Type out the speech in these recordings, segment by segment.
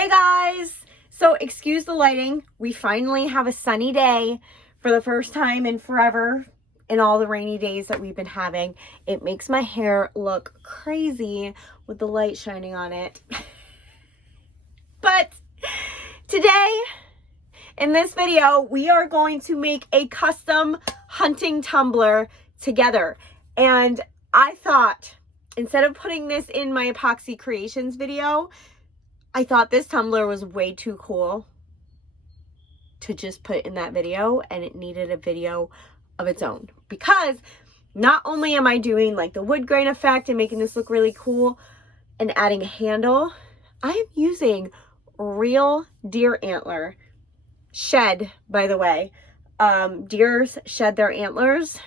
Hey guys! So excuse the lighting. We finally have a sunny day for the first time in forever in all the rainy days that we've been having. It makes my hair look crazy with the light shining on it. But today, in this video, we are going to make a custom hunting tumbler together. And I thought, instead of putting this in my Epoxy Creations video, I thought this tumbler was way too cool to just put in that video, and it needed a video of its own. Because not only am I doing like the wood grain effect and making this look really cool and adding a handle, I am using real deer antler. Shed, by the way. Deers shed their antlers,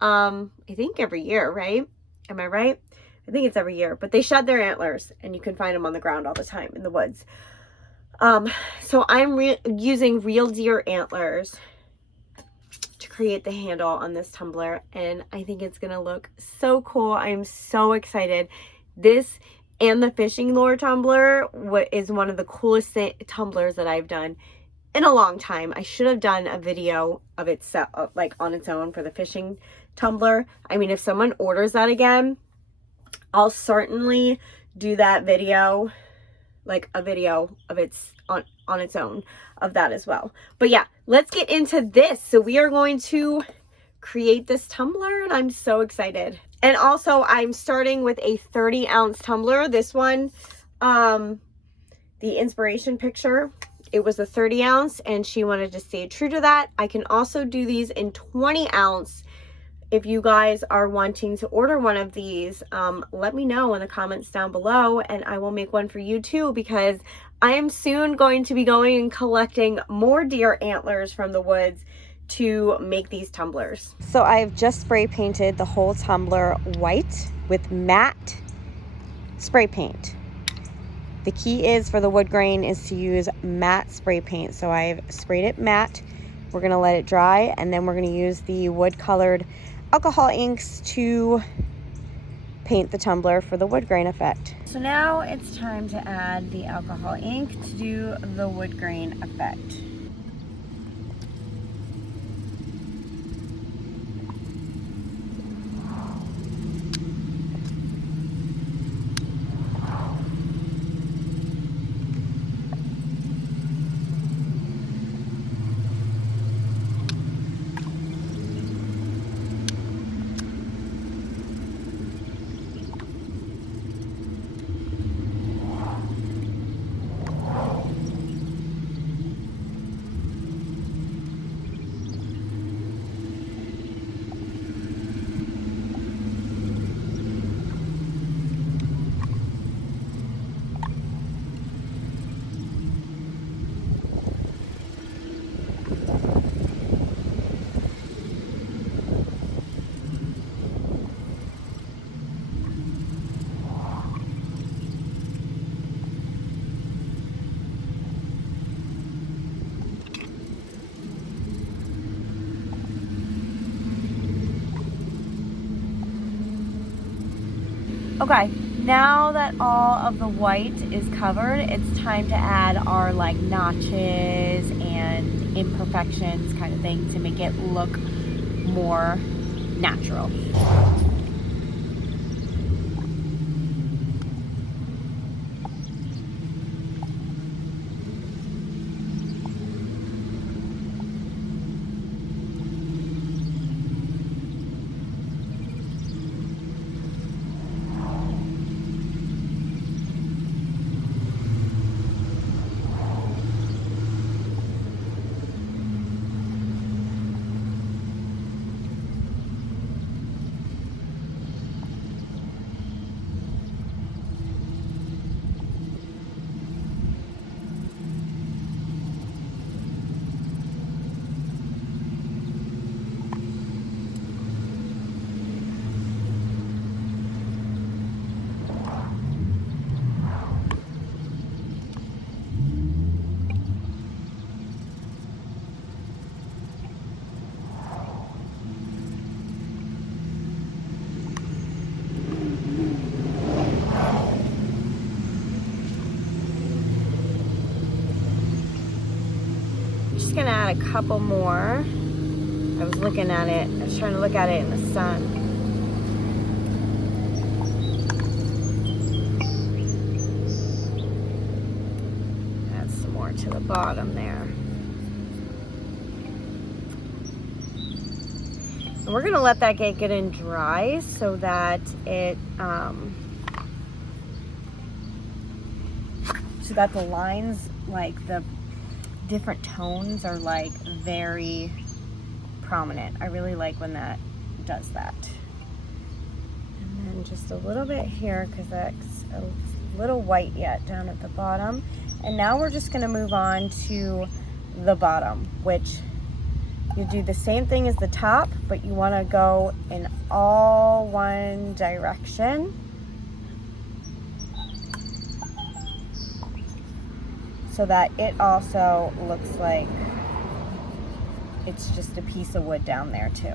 I think every year, right? Am I right? I think it's every year, but they shed their antlers and you can find them on the ground all the time in the woods. So I'm using real deer antlers to create the handle on this tumbler, and I think it's gonna look so cool. I am so excited. This and the fishing lure tumbler is one of the coolest tumblers that I've done in a long time. I should have done a video of it like on its own for the fishing tumbler. I mean, if someone orders that again, I'll certainly do that video, like a video of its on its own of that as well. But yeah, let's get into this. So we are going to create this tumbler and I'm so excited. And also I'm starting with a 30-ounce tumbler. This one, the inspiration picture, it was a 30-ounce and she wanted to stay true to that. I can also do these in 20-ounce. If you guys are wanting to order one of these, let me know in the comments down below and I will make one for you too, because I am soon going to be going and collecting more deer antlers from the woods to make these tumblers. So I've just spray painted the whole tumbler white with matte spray paint. The key is for the wood grain is to use matte spray paint. So I've sprayed it matte. We're gonna let it dry and then we're gonna use the wood colored alcohol inks to paint the tumbler for the wood grain effect. So now it's time to add the alcohol ink to do the wood grain effect. Okay, now that all of the white is covered, it's time to add our like notches and imperfections kind of thing to make it look more natural. gonna add a couple more. I was looking at it, I was trying to look at it in the sun. Add some more to the bottom there. And we're gonna let that get good and dry so that it, so that the lines, like the different tones are like very prominent. I really like when that does that. And then just a little bit here because that's a little white yet down at the bottom. And now we're just gonna move on to the bottom, which you do the same thing as the top, but you wanna go in all one direction. So that it also looks like it's just a piece of wood down there too.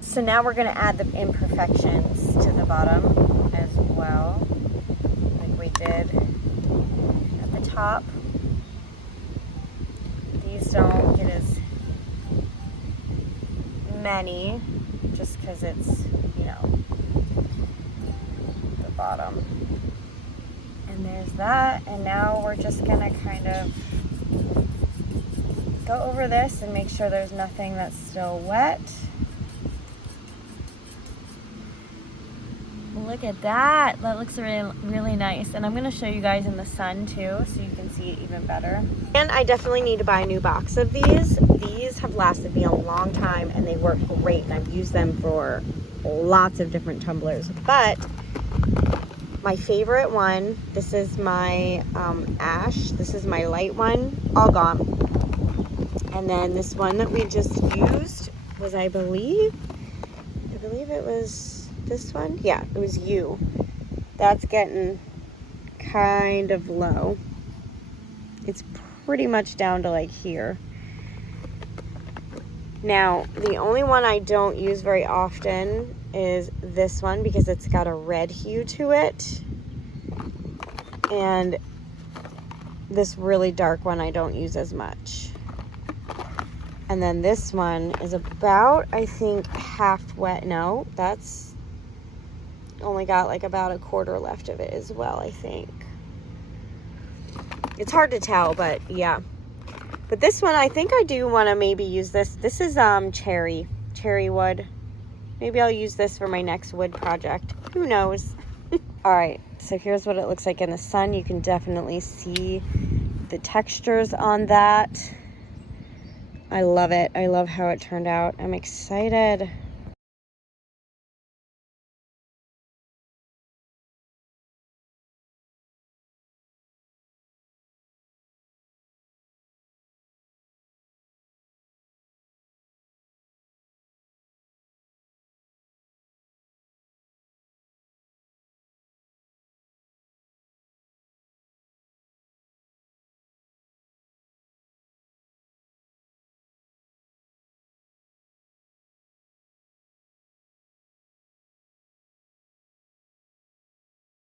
So now we're going to add the imperfections to the bottom as well, like we did at the top. These don't get as many just because it's, you know, the bottom. And there's that, and now we're just gonna kind of go over this and make sure there's nothing that's still wet. Look at that, that looks really nice. And I'm gonna show you guys in the sun too, so you can see it even better. And I definitely need to buy a new box of these. These have lasted me a long time and they work great, and I've used them for lots of different tumblers. But my favorite one, this is my ash, this is my light one, all gone. And then this one that we just used was, I believe it was this one. Yeah, it was you. That's getting kind of low. It's pretty much down to like here. Now, the only one I don't use very often is this one because it's got a red hue to it. And this really dark one I don't use as much. And then this one is about, I think, half wet. No, that's only got like about a quarter left of it as well, I think. It's hard to tell, but yeah. But this one, I think I do want to maybe use this. This is cherry wood. Maybe I'll use this for my next wood project. Who knows? All right, so here's what it looks like in the sun. You can definitely see the textures on that. I love it. I love how it turned out. I'm excited.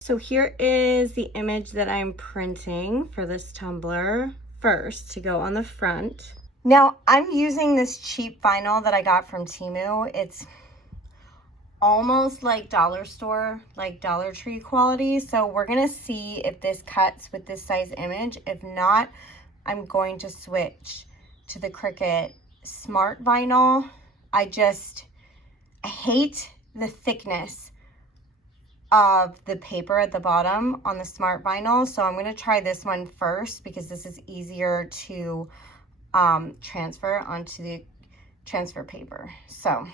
So here is the image that I'm printing for this tumbler first to go on the front. Now I'm using this cheap vinyl that I got from Temu. It's almost like dollar store, like Dollar Tree quality. So we're gonna see if this cuts with this size image. If not, I'm going to switch to the Cricut Smart Vinyl. I hate the thickness of the paper at the bottom on the Smart Vinyl. So I'm gonna try this one first because this is easier to transfer onto the transfer paper. So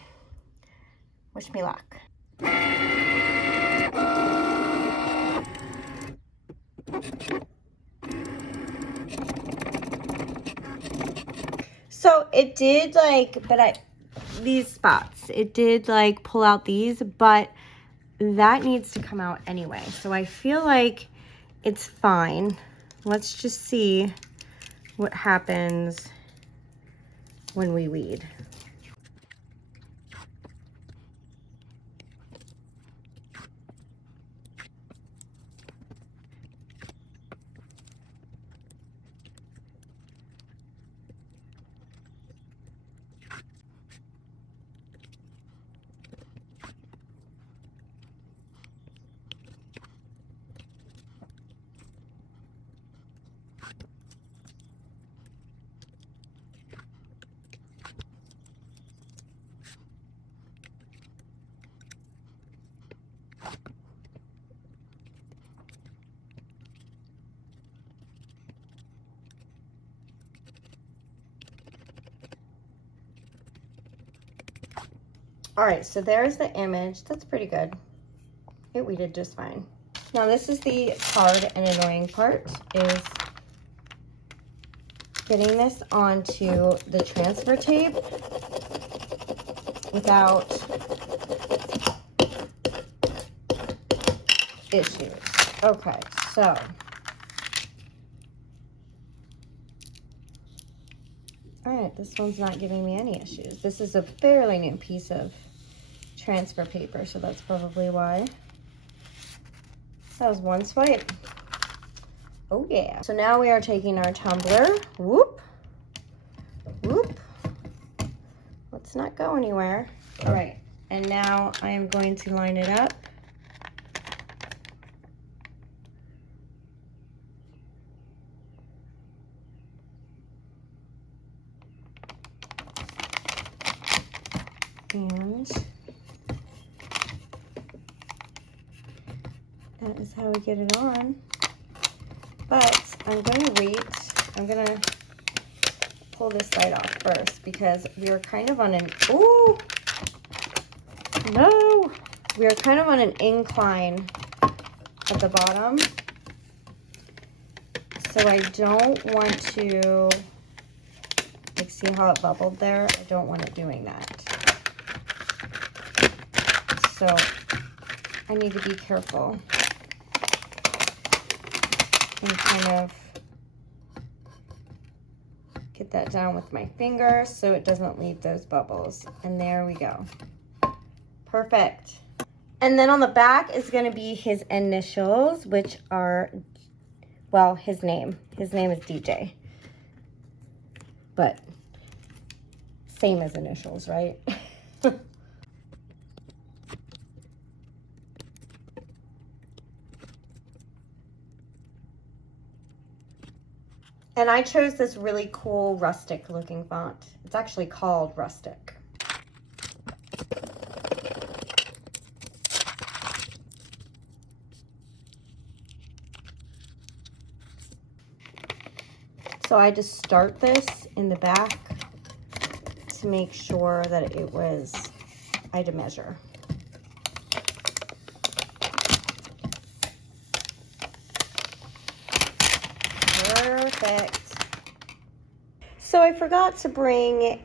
wish me luck. So it did these spots, it did like pull out these, but that needs to come out anyway. So I feel like it's fine. Let's just see what happens when we weed. All right, so there's the image. That's pretty good. We did just fine. Now this is the hard and annoying part, is getting this onto the transfer tape without issues. Okay, so all right, this one's not giving me any issues. This is a fairly new piece of transfer paper, so that's probably why. That was one swipe. Oh yeah. So now we are taking our tumbler. Whoop, whoop. Let's not go anywhere. All right, and now I am going to line it up. And that is how we get it on. But I'm going to wait. I'm going to pull this side off first because we are kind of on an, ooh, no. We are kind of on an incline at the bottom. So I don't want to, like, see how it bubbled there? I don't want it doing that. So I need to be careful and kind of get that down with my finger so it doesn't leave those bubbles. And there we go. Perfect. And then on the back is going to be his initials, which are, well, his name. His name is DJ. But same as initials, right? And I chose this really cool rustic looking font. It's actually called Rustic. So I just start this in the back to make sure that it was, I had to measure. Perfect. So I forgot to bring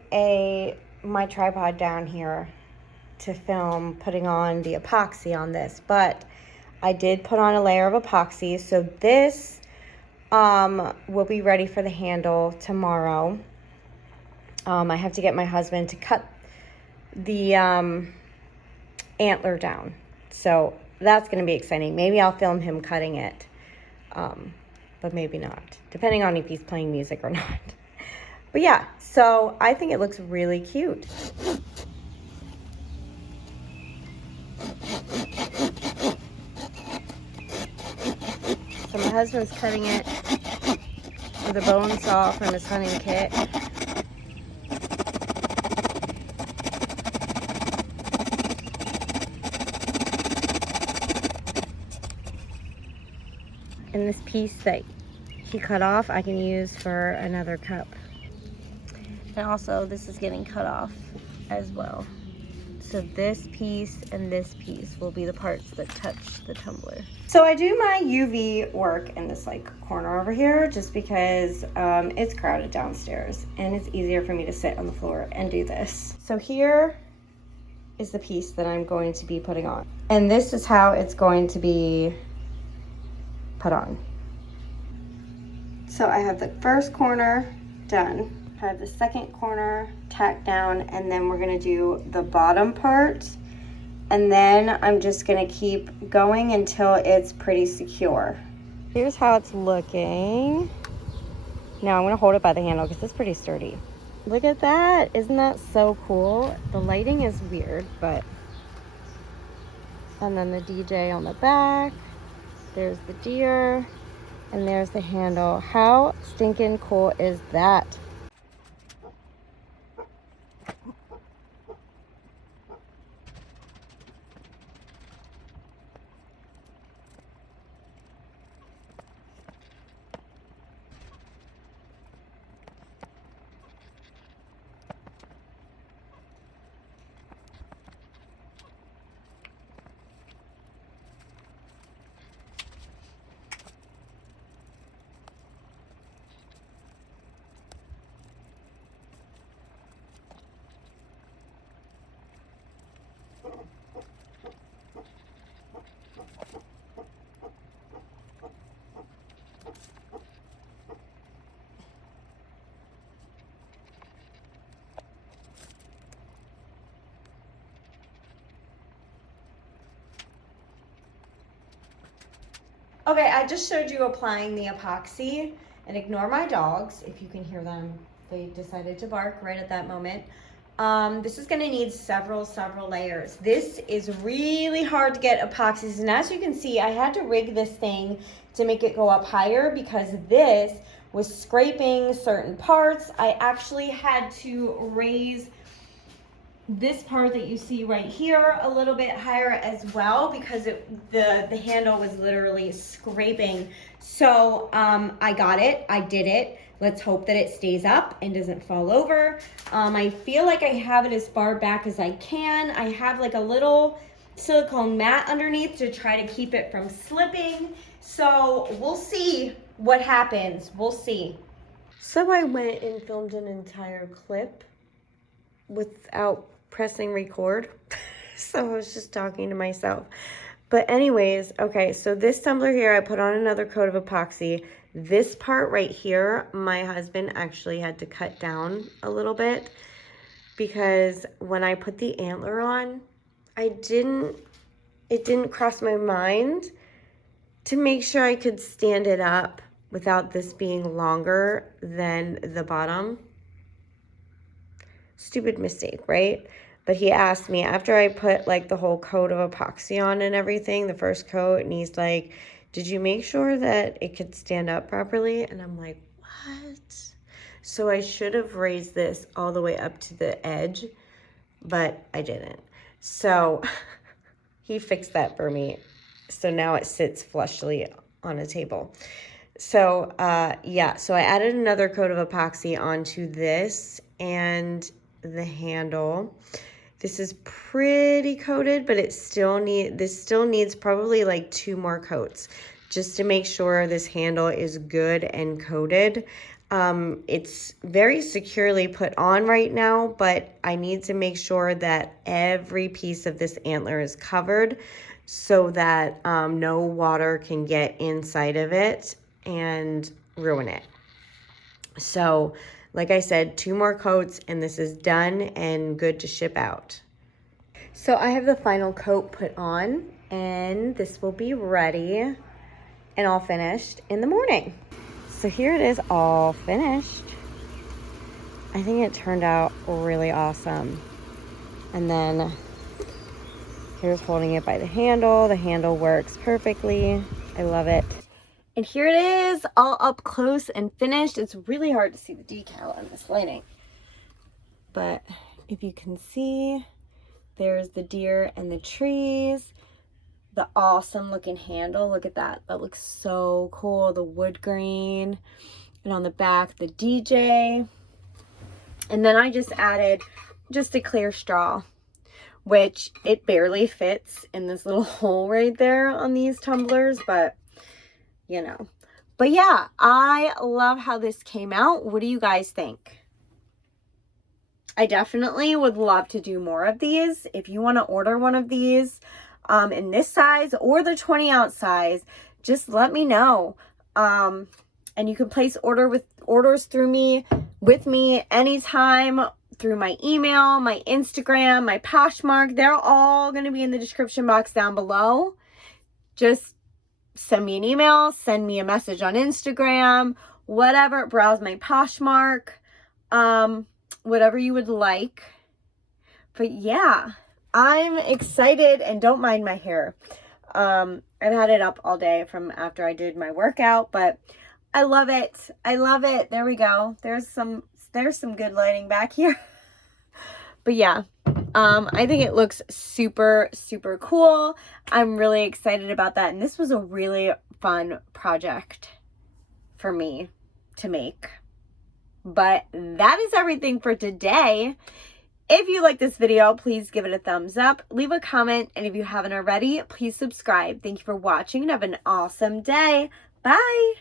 my tripod down here to film putting on the epoxy on this, but I did put on a layer of epoxy. So this will be ready for the handle tomorrow. I have to get my husband to cut the antler down. So that's going to be exciting. Maybe I'll film him cutting it, but maybe not, depending on if he's playing music or not. But yeah, so I think it looks really cute. So my husband's cutting it with a bone saw from his hunting kit. And this piece that he cut off, I can use for another cup. And also, this is getting cut off as well. So this piece and this piece will be the parts that touch the tumbler. So I do my UV work in this like corner over here just because it's crowded downstairs and it's easier for me to sit on the floor and do this. So here is the piece that I'm going to be putting on. And this is how it's going to be put on. So I have the first corner done. I have the second corner tacked down, and then we're gonna do the bottom part, and then I'm just gonna keep going until it's pretty secure. Here's how it's looking. Now I'm gonna hold it by the handle because it's pretty sturdy. Look at that, isn't that so cool? The lighting is weird, but, and then the DJ on the back, there's the deer, and there's the handle. How stinking cool is that? Okay, I just showed you applying the epoxy, and ignore my dogs if you can hear them. They decided to bark right at that moment. This is gonna need several layers. This is really hard to get epoxies, and as you can see, I had to rig this thing to make it go up higher because this was scraping certain parts. I actually had to raise this part that you see right here a little bit higher as well because the handle was literally scraping. So I got it, I did it. Let's hope that it stays up and doesn't fall over. I feel like I have it as far back as I can. I have like a little silicone mat underneath to try to keep it from slipping. So we'll see what happens, we'll see. So I went and filmed an entire clip without pressing record. So I was just talking to myself. But anyways, okay, so this tumbler here, I put on another coat of epoxy. This part right here, my husband actually had to cut down a little bit because when I put the Antler on, it didn't cross my mind to make sure I could stand it up without this being longer than the bottom. Stupid mistake, right? But he asked me after I put like the whole coat of epoxy on and everything, the first coat, and he's like, did you make sure that it could stand up properly? And I'm like, what? So I should have raised this all the way up to the edge, but I didn't. So he fixed that for me. So now it sits flushly on a table. So yeah, so I added another coat of epoxy onto this and the handle. This is pretty coated, but this still needs probably like 2 more coats just to make sure this handle is good and coated. It's very securely put on right now, but I need to make sure that every piece of this Antler is covered so that no water can get inside of it and ruin it. So like I said, 2 more coats and this is done and good to ship out. So I have the final coat put on and this will be ready and all finished in the morning. So here it is all finished. I think it turned out really awesome. And then here's holding it by the handle. The handle works perfectly. I love it. And here it is, all up close and finished. It's really hard to see the decal in this lighting. But if you can see, there's the deer and the trees. The awesome looking handle, look at that. That looks so cool, the wood grain. And on the back, the DJ. And then I just added just a clear straw, which it barely fits in this little hole right there on these tumblers, but you know. But yeah, I love how this came out. What do you guys think? I definitely would love to do more of these. If you want to order one of these in this size or the 20-ounce size, just let me know. And you can place orders through with me anytime through my email, my Instagram, my Poshmark. They're all going to be in the description box down below. Just send me an email, send me a message on Instagram, whatever, browse my Poshmark, whatever you would like. But yeah, I'm excited and don't mind my hair. I've had it up all day from after I did my workout, but I love it. I love it. There we go. There's some good lighting back here. But yeah, I think it looks super, super cool. I'm really excited about that. And this was a really fun project for me to make. But that is everything for today. If you like this video, please give it a thumbs up, leave a comment, and if you haven't already, please subscribe. Thank you for watching and have an awesome day. Bye.